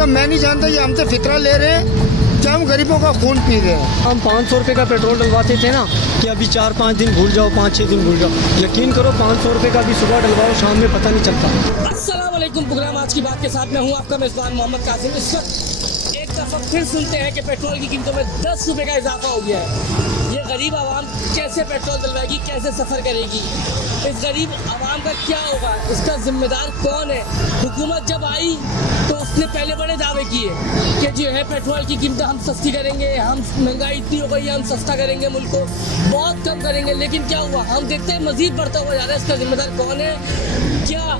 तो मैं नहीं जानता ये हमसे फितरा ले रहे हैं क्या हम गरीबों का खून पी रहे हैं। हम 500 रुपये का पेट्रोल डलवाते थे ना कि अभी 4-5 दिन भूल जाओ, 5-6 दिन भूल जाओ। यकीन करो 500 रुपये का भी सुबह डलवाओ, शाम में पता नहीं चलता। अस्सलाम वालेकुम। प्रोग्राम आज की बात के साथ मैं हूँ आपका मेज़बान मोहम्मद कासिम। इस वक्त एक दफ़ा फिर सुनते हैं कि पेट्रोल की कीमतों में 10 रुपये का इजाफा हो गया है। ये गरीब आवाम कैसे पेट्रोल डलवाएगी, कैसे सफ़र करेगी, इस गरीब आवाम का क्या होगा, इसका जिम्मेदार कौन है। हुकूमत जब आई तो उसने पहले बड़े दावे किए कि जो है पेट्रोल की कीमतें हम सस्ती करेंगे, हम महंगाई इतनी हो गई है हम सस्ता करेंगे, मुल्क को बहुत कम करेंगे। लेकिन क्या हुआ, हम देखते हैं मज़ीद बढ़ता हुआ जा रहा है। इसका जिम्मेदार कौन है? क्या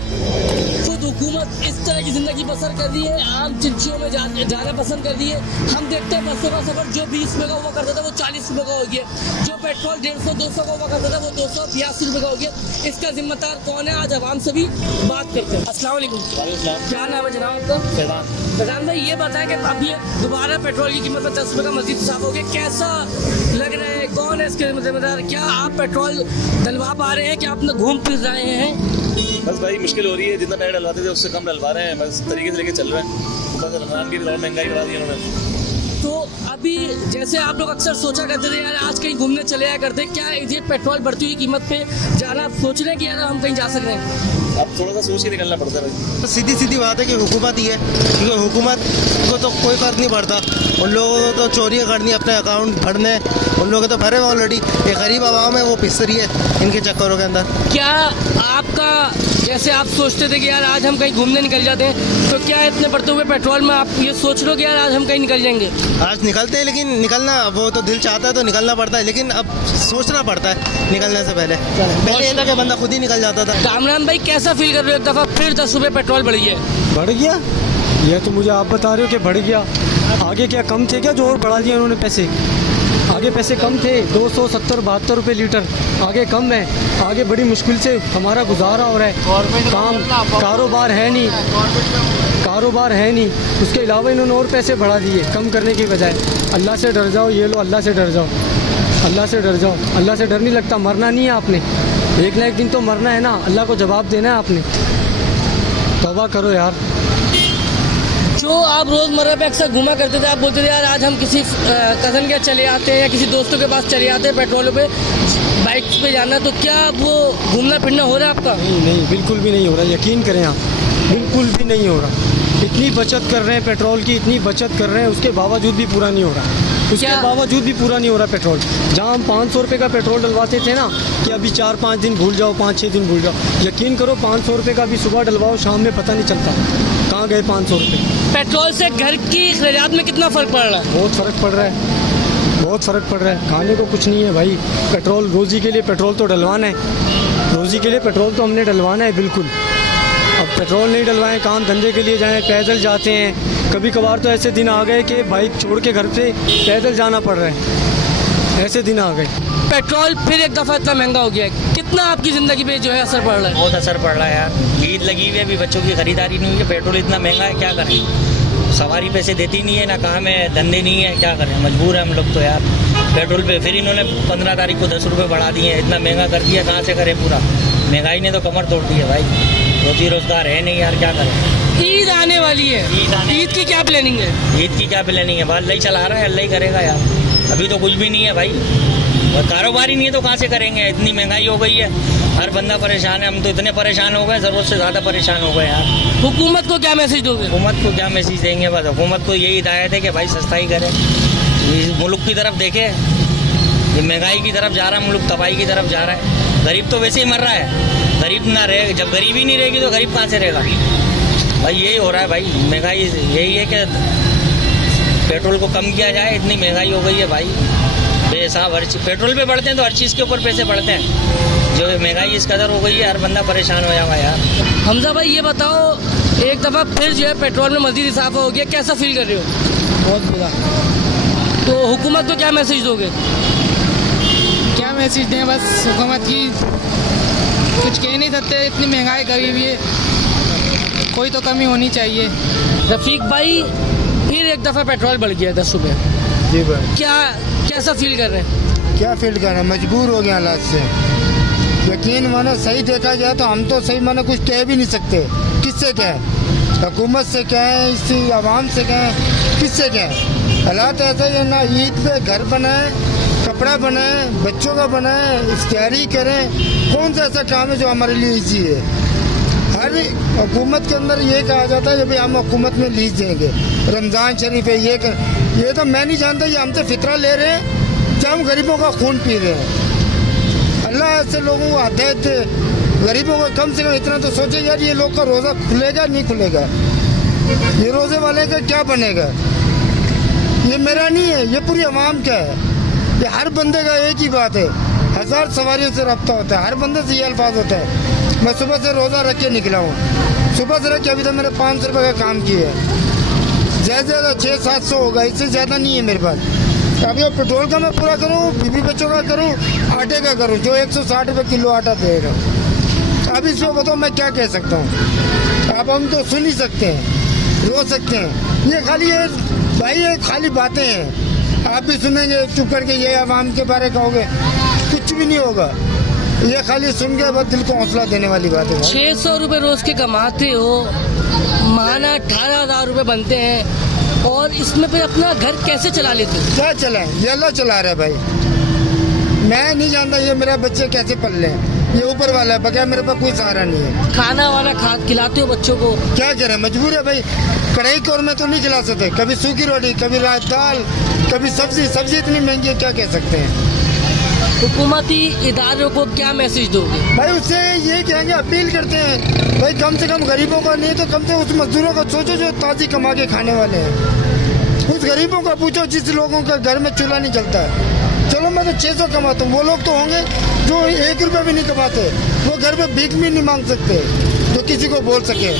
खुद हुकूमत इस तरह की ज़िंदगी बसर कर रही है, आम चिंचियों में जाना पसंद कर रही है। हम देखते हैं बसों का सफ़र जो 20 रुपये का हुआ करता था वो 40 रुपये का हो गया, जो पेट्रोल 150-200 का हुआ करता था वो 282 रुपये का हो गया। इसका जिम्मेदार कौन है? आज आवाम से भी बात करते हैं। अस्सलाम वालेकुम। क्या नाम है जनाब आपका? फैजान भाई, ये बताएं कि अभी दोबारा पेट्रोल की कीमत में 10 रुपये का मज़ीद इजाफा हो गया, कैसा लग रहा है? कौन है इसके जिम्मेदार? क्या आप पेट्रोल डलवा पा रहे हैं? क्या आप घूम फिर रहे हैं? बस भाई मुश्किल हो रही है, जितना पहले डलवाते थे उससे कम डलवा रहे हैं, बस तरीके से लेके चल रहे हैं। बस रमजान की भी और महंगाई बढ़ा दी उन्होंने। तो अभी जैसे आप लोग अक्सर सोचा करते थे यार आज कहीं घूमने चले आया करते, क्या ये पेट्रोल बढ़ती हुई कीमत पे जाना आप सोच रहे हैं कि यार हम कहीं जा सक रहे हैं? अब थोड़ा सा सोच के निकलना पड़ता है भाई। सीधी सीधी बात है कि हुकूमत ही है, क्योंकि हुकूमत को तो कोई फ़र्क नहीं पड़ता। उन लोगों को तो चोरियाँ करनी, अपने अकाउंट भरने, उन लोगों के तो भरे हुए ऑलरेडी। ये गरीब आवाम है वो पिस रही है इनके चक्करों के अंदर। क्या आपका जैसे आप सोचते थे कि यार आज हम कहीं घूमने निकल जाते हैं, तो क्या इतने बढ़ते हुए पेट्रोल में आप ये सोच लो कि यार आज हम कहीं निकल जाएंगे? आज निकलते हैं, लेकिन निकलना वो तो दिल चाहता है तो निकलना पड़ता है, लेकिन अब सोचना पड़ता है निकलने से पहले। पहले ये था कि बंदा खुद ही निकल जाता था। कामरान भाई कैसा फील कर रहे हो? एक दफ़ा फिर 10 रुपये पेट्रोल बढ़ गया। बढ़ गया? ये तो मुझे आप बता रहे हो कि बढ़ गया। आगे क्या कम थे क्या जो और बढ़ा दिया उन्होंने पैसे? आगे पैसे कम थे, 270-72 रुपये लीटर। आगे कम है, आगे बड़ी मुश्किल से हमारा गुजारा हो रहा है। काम कारोबार है नहीं, कारोबार है नहीं, उसके अलावा इन्होंने और पैसे बढ़ा दिए कम करने की बजाय। अल्लाह से डर जाओ, ये लो अल्लाह से डर जाओ, अल्लाह से डर जाओ। अल्लाह से डर नहीं लगता? मरना नहीं है आपने, एक ना एक दिन तो मरना है ना, अल्लाह को जवाब देना है आपने। तौबा करो यार। जो आप रोज़मर्रा पे अक्सर घूमा करते थे, आप बोलते थे यार आज हम किसी कज़न के चले आते हैं या किसी दोस्तों के पास चले आते हैं पेट्रोल पे बाइक पे जाना, तो क्या वो घूमना फिरना हो रहा है आपका? नहीं, बिल्कुल भी नहीं हो रहा। यकीन करें आप, बिल्कुल भी नहीं हो रहा। इतनी बचत कर रहे हैं पेट्रोल की, इतनी बचत कर रहे हैं, उसके बावजूद भी पूरा नहीं हो रहा। उसके बावजूद भी पूरा नहीं हो रहा पेट्रोल। जहाँ हम 500 रुपये का पेट्रोल डलवाते थे ना कि अभी 4-5 दिन भूल जाओ, 5-6 दिन भूल जाओ। यकीन करो 500 रुपये का भी सुबह डलवाओ, शाम में पता नहीं चलता कहाँ गए 500 रुपये। पेट्रोल से घर की खर्चात में कितना फ़र्क पड़ रहा है? बहुत फ़र्क पड़ रहा है, बहुत फ़र्क पड़ रहा है। खाने को कुछ नहीं है भाई, पेट्रोल रोज़ी के लिए पेट्रोल तो डलवाना है, रोज़ी के लिए पेट्रोल तो हमने डलवाना है बिल्कुल। अब पेट्रोल नहीं डलवाएं, काम धंधे के लिए जाएं, पैदल जाते हैं। कभी कभार तो ऐसे दिन आ गए कि बाइक छोड़ के घर से पैदल जाना पड़ रहा है, ऐसे दिन आ गए। पेट्रोल फिर एक दफ़ा इतना महंगा हो गया है, कितना आपकी ज़िंदगी पे जो है असर पड़ रहा है? बहुत असर पड़ रहा है यार। ईद लगी हुई है, अभी बच्चों की खरीदारी नहीं हुई है, पेट्रोल इतना महंगा है, क्या करें? सवारी पैसे देती नहीं है, ना काम है, धंधे नहीं है, क्या करें? मजबूर है हम लोग तो यार। पेट्रोल पे फिर इन्होंने 15 तारीख को 10 रुपये बढ़ा दिए हैं, इतना महंगा कर दिया, कहाँ से करें? पूरा महंगाई ने तो कमर तोड़ दी है भाई। रोजी रोजगार है नहीं यार, क्या करें? ईद आने वाली है, ईद की क्या प्लानिंग है? ईद की क्या प्लानिंग है? अल्लाह ही चला रहा है, अल्लाह ही करेगा यार। अभी तो कुछ भी नहीं है भाई, कारोबार ही नहीं है तो कहाँ से करेंगे? इतनी महंगाई हो गई है, हर बंदा परेशान है। हम तो इतने परेशान हो गए, ज़रूरत से ज़्यादा परेशान हो गए यार। हुकूमत को क्या मैसेज दोगे? हुकूमत को क्या मैसेज देंगे? बस हुकूमत को यही हिदायत है कि भाई सस्ता ही करे, इस मुल्क की तरफ देखे। ये महंगाई की तरफ जा रहा है मुल्क, तबाही की तरफ जा रहा है। गरीब तो वैसे ही मर रहा है, गरीब ना रहे, जब गरीबी नहीं रहेगी तो गरीब कहाँ से रहेगा भाई? यही हो रहा है भाई, महंगाई यही है कि पेट्रोल को कम किया जाए। इतनी महंगाई हो गई है भाई बेहिसाब, हर चीज़ पेट्रोल पे बढ़ते हैं तो हर चीज़ के ऊपर पैसे बढ़ते हैं। जो महंगाई इस कदर हो गई है, हर बंदा परेशान हो जाएगा यार। हमजा भाई ये बताओ, एक दफ़ा फिर जो है पेट्रोल में मज़ीद इजाफा हो गया, कैसा फील कर रहे हो? बहुत बुरा। तो हुकूमत को क्या मैसेज दोगे? क्या मैसेज दें? बस हुकूमत की कुछ कह नहीं सकते, इतनी महंगाई करी हुई है, कोई तो कमी होनी चाहिए। रफ़ीक भाई फिर एक दफ़ा पेट्रोल बढ़ गया 10 रुपये। जी भाई, क्या कैसा फील कर रहे हैं? क्या फील कर रहे हैं? मजबूर हो गए हालात से। यकीन माने सही देखा जाए तो हम तो सही माने कुछ कह भी नहीं सकते, किससे कहें? हुकूमत से कहें, इसी आवाम से कहें, किससे कहें? हालात ऐसा ही है ना, ईद पे घर बनाए, कपड़ा बनाए, बच्चों का बनाए, इफ्तारी करें, कौन सा ऐसा काम है जो हमारे लिए ईजी है? हर हुकूमत के अंदर ये कहा जाता है कि भाई हम हुकूमत में लीज देंगे, रमज़ान शरीफ है, ये तो मैं नहीं जानता, ये हमसे फितरा ले रहे हैं कि हम गरीबों का खून पी रहे हैं। अल्लाह ऐसे लोगों को हिदायत दे, गरीबों को कम से कम इतना तो सोचे यार, ये लोग का रोज़ा खुलेगा नहीं खुलेगा, ये रोज़े वाले का क्या बनेगा? ये मेरा नहीं है, ये पूरी आवाम का है, ये हर बंदे का एक ही बात है। 1000 सवारियों से रब्ता होता है, हर बंदे से ये अल्फाज होता है। मैं सुबह से रोज़ा रख के निकला हूँ, सुबह से रख के अभी तक मैंने 500 रुपये का काम किया है, ज़्यादा 600-700 होगा, इससे ज़्यादा नहीं है मेरे पास। अभी अब पेट्रोल का मैं पूरा करूँ, बीबी बच्चों का करूँ, आटे का करूँ, जो 160 रुपये किलो आटा देगा। अब इसमें बताओ मैं क्या कह सकता हूँ? अब हम तो सुन ही सकते हैं, रो सकते हैं, ये खाली ये भाई ये खाली बातें हैं। आप भी सुनेंगे चुप करके, ये आवाम के बारे कहोगे, कुछ भी नहीं होगा, ये खाली सुन के बस दिल को हौसला देने वाली बात है। 600 रुपये रोज के कमाते हो, माना 18,000 रुपये बनते हैं, और इसमें फिर अपना घर कैसे चला लेते हो? क्या चलाएं? ये अल्लाह चला रहा है भाई, मैं नहीं जानता ये मेरा बच्चे कैसे पल लें, ये ऊपर वाला है, बगैर मेरे पास कोई सहारा नहीं है। खाना वाना खिलाते हो बच्चों को? क्या करें, मजबूर है भाई, कढ़ाई कौर में तो नहीं खिला सकते, कभी सूखी रोटी, कभी रात दाल, कभी सब्जी इतनी महंगी है, क्या कह सकते हैं? हुकूमती इदारों को क्या मैसेज दोगे? भाई उससे ये कहेंगे, अपील करते हैं भाई कम से कम गरीबों का नहीं तो कम से उस मजदूरों का सोचो जो ताजी कमा के खाने वाले हैं, उस गरीबों का पूछो जिस लोगों का घर में चूल्हा नहीं चलता है। चलो मैं तो 600 कमाता हूँ, वो लोग तो होंगे जो 1 रुपया भी नहीं कमाते, वो घर में भीख भी नहीं मांग सकते, जो किसी को बोल सके।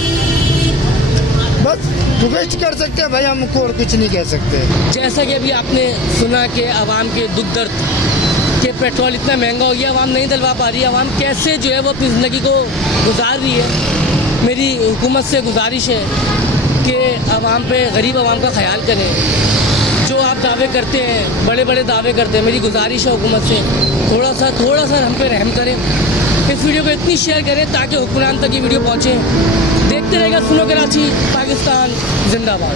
बस रिक्वेस्ट कर सकते हैं भाई, हमको और कुछ नहीं कह सकते। जैसा कि अभी आपने सुना कि आवाम के दुख दर्द कि पेट्रोल इतना महंगा हो गया, आवाम नहीं दिलवा पा रही है, आवाम कैसे जो है वो अपनी ज़िंदगी को गुजार रही है। मेरी हुकूमत से गुजारिश है कि आवाम पे, गरीब आवाम का ख्याल करें। जो आप दावे करते हैं, बड़े बड़े दावे करते हैं, मेरी गुजारिश है हुकूमत से थोड़ा सा हम पे रहम करें। इस वीडियो को इतनी शेयर करें ताकि हुक्मरान तक ये वीडियो पहुँचे। देखते रहेगा सुनो कराची, पाकिस्तान जिंदाबाद।